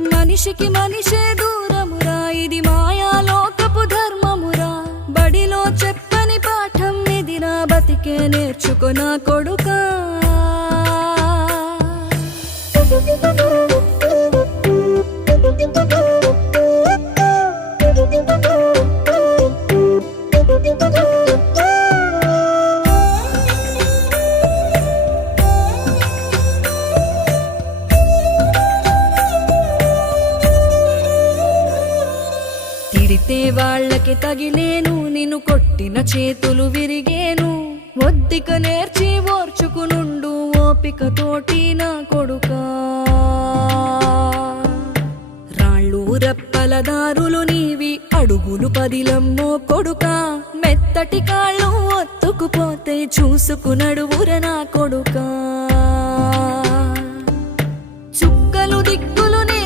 మనిషికి మనిషే దూరమురా, ఇది మాయాలోకపు ధర్మమురా. బడిలో చెప్పని పాఠం ఇది, నా బతికే నేర్చుకో నా కొడుకా. తిడితే వాళ్ళకి తగిలేను, నిన్ను కొట్టిన చేతులు విరిగేను. ఒద్దిక నేర్చి ఓర్చుకునుండు ఓపికతోటి నా కొడుకా. రాళ్ళు రప్పల దారులు నీవి, అడుగులు పదిలమ్మో కొడుకా. మెత్తటి కాళ్ళు ఒత్తుకుపోతే చూసుకునడువుర నా కొడుకా.